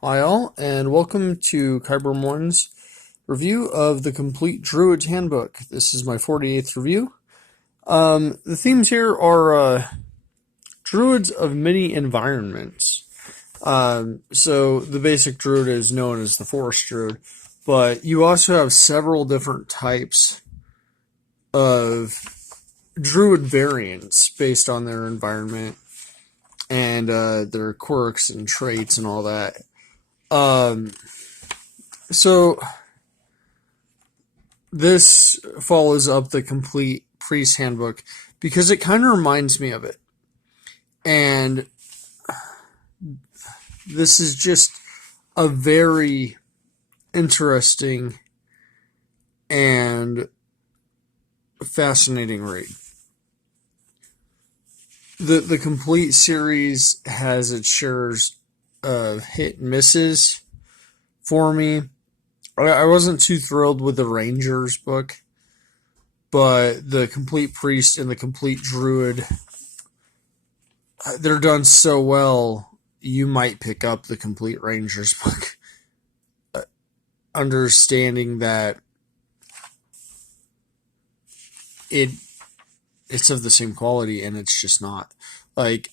Hi all, and welcome to Kyber Morn's review of the complete Druid's Handbook. This is my 48th review. The themes here are Druids of many environments. So the basic Druid is known as the Forest Druid, but you also have several different types of Druid variants based on their environment and their quirks and traits and all that. So this follows up the complete priest handbook because it kind of reminds me of it. And this is just a very interesting and fascinating read. The complete series has its shares of hit and misses for me. I wasn't too thrilled with the Rangers book, but the complete priest and the complete druid, they're done so well, you might pick up the complete Rangers book. Understanding that it's of the same quality, and it's just not. Like,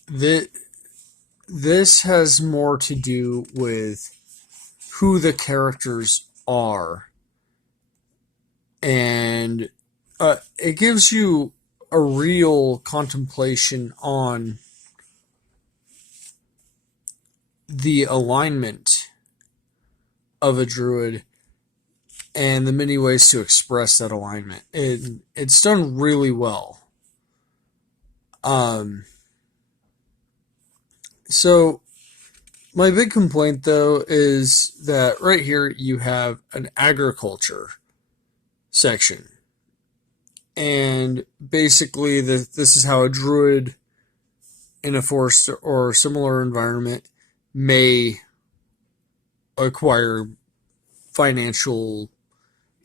this has more to do with who the characters are, and it gives you a real contemplation on the alignment of a druid and the many ways to express that alignment. It's done really well. So my big complaint, though, is that right here you have an agriculture section. And basically, this is how a druid in a forest or similar environment may acquire financial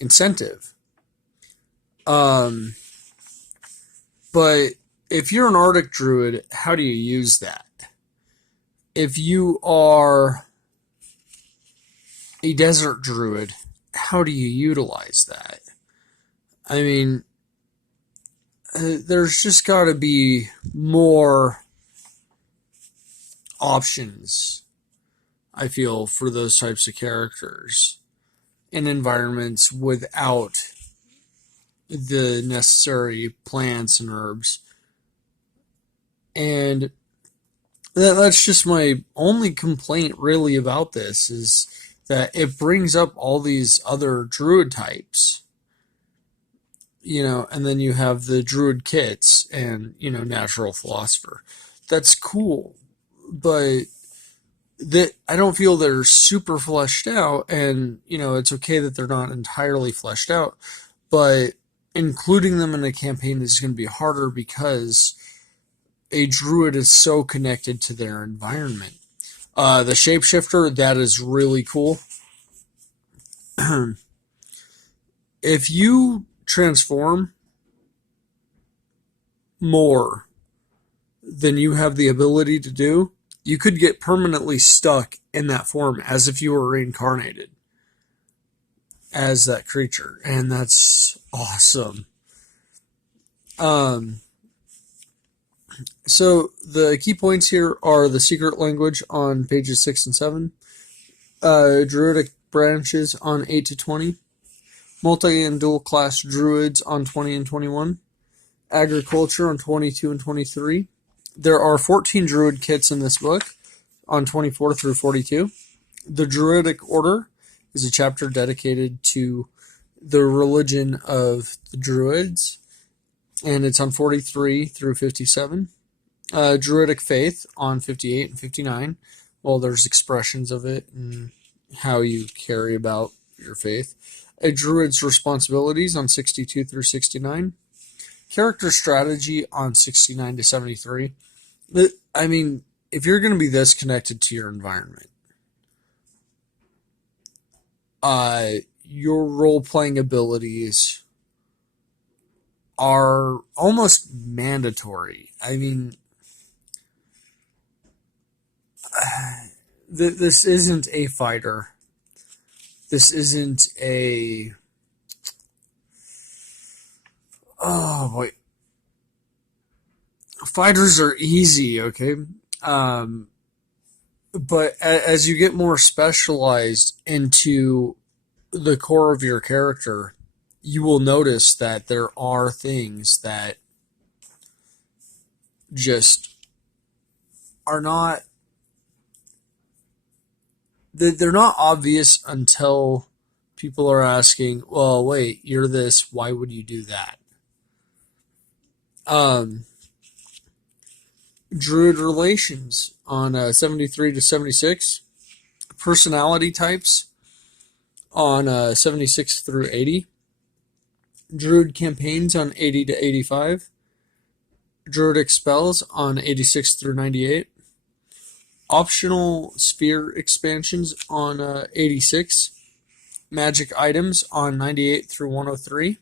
incentive. But if you're an Arctic druid, how do you use that? If you are a desert druid, how do you utilize that? I mean, there's just got to be more options, I feel, for those types of characters in environments without the necessary plants and herbs. And that's just my only complaint really about this, is that it brings up all these other druid types, and then you have the druid kits and, natural philosopher. That's cool, but I don't feel they're super fleshed out, and, it's okay that they're not entirely fleshed out, but including them in a campaign is going to be harder because a druid is so connected to their environment. The shapeshifter, that is really cool. If you transform more than you have the ability to do, you could get permanently stuck in that form as if you were reincarnated as that creature, and that's awesome. So the key points here are the secret language on pages 6 and 7, druidic branches on 8 to 20, multi and dual class druids on 20 and 21, agriculture on 22 and 23. There are 14 druid kits in this book on 24 through 42. The Druidic Order is a chapter dedicated to the religion of the Druids, and it's on 43 through 57. Druidic Faith on 58 and 59. Well, there's expressions of it and how you carry about your faith. A Druid's Responsibilities on 62 through 69. Character Strategy on 69 to 73. I mean, if you're going to be this connected to your environment, your role-playing abilities are almost mandatory. I mean, This isn't a fighter. This isn't a... Oh, boy. Fighters are easy, okay? But as you get more specialized into the core of your character, you will notice that there are things that just are not... They're not obvious until people are asking, well, wait, you're this, why would you do that? Druid relations on 73 to 76. Personality types on 76 through 80. Druid campaigns on 80 to 85. Druidic spells on 86 through 98. Optional sphere expansions on 86. Magic items on 98 through 103.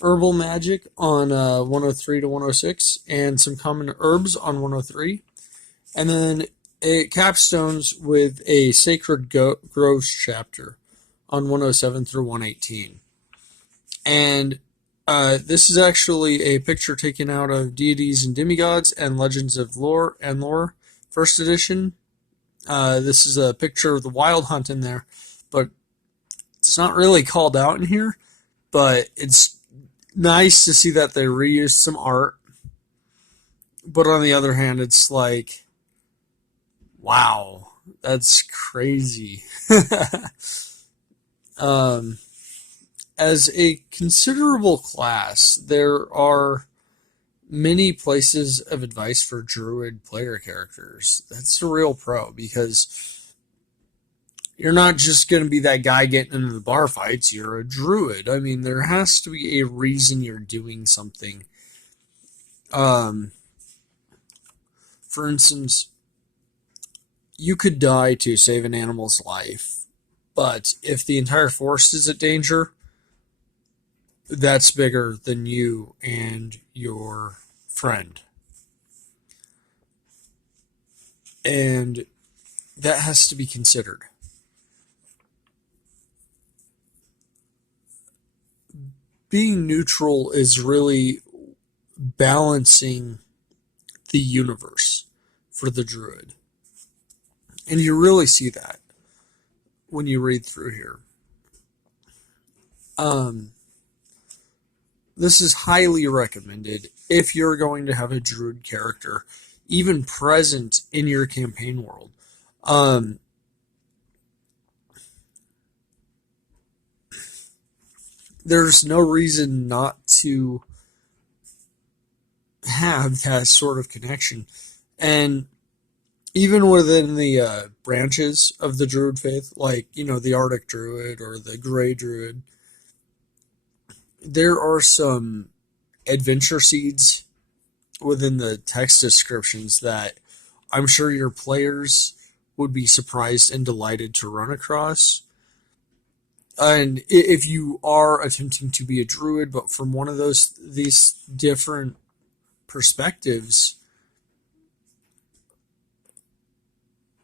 Herbal magic on 103 to 106, and some common herbs on 103. And then capstones with a Sacred Groves chapter on 107 through 118. And this is actually a picture taken out of Deities and Demigods and Legends of Lore and Lore, first edition. This is a picture of the Wild Hunt in there, but it's not really called out in here, but it's nice to see that they reused some art. But on the other hand, it's like, wow, that's crazy. As a considerable class, there are many places of advice for Druid player characters. That's a real pro, because you're not just going to be that guy getting into the bar fights. You're a Druid. I mean, there has to be a reason you're doing something. For instance, you could die to save an animal's life, but if the entire forest is at danger, that's bigger than you and your friend. And that has to be considered. Being neutral is really balancing the universe for the Druid. And you really see that when you read through here. This is highly recommended if you're going to have a Druid character even present in your campaign world. There's no reason not to have that sort of connection. And even within the branches of the Druid faith, like, the Arctic Druid or the Grey Druid, there are some adventure seeds within the text descriptions that I'm sure your players would be surprised and delighted to run across. And if you are attempting to be a Druid, but from one of these different perspectives,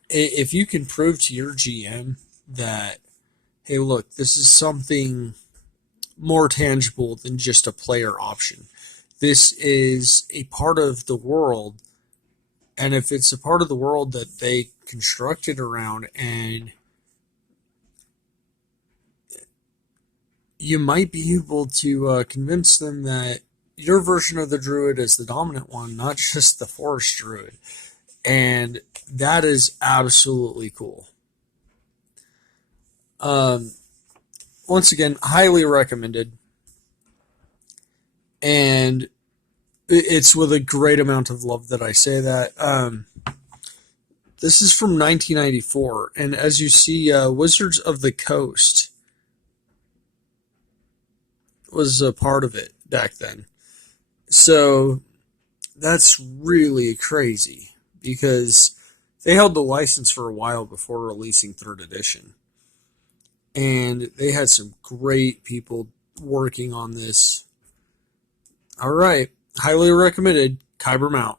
if you can prove to your GM that, hey, look, this is something more tangible than just a player option. This is a part of the world, and if it's a part of the world that they constructed around, and you might be able to convince them that your version of the Druid is the dominant one, not just the Forest Druid. And that is absolutely cool. Once again, highly recommended. And it's with a great amount of love that I say that. This is from 1994. And as you see, Wizards of the Coast was a part of it back then. So that's really crazy, because they held the license for a while before releasing 3rd edition. And they had some great people working on this. All right. Highly recommended. Kyber Mount.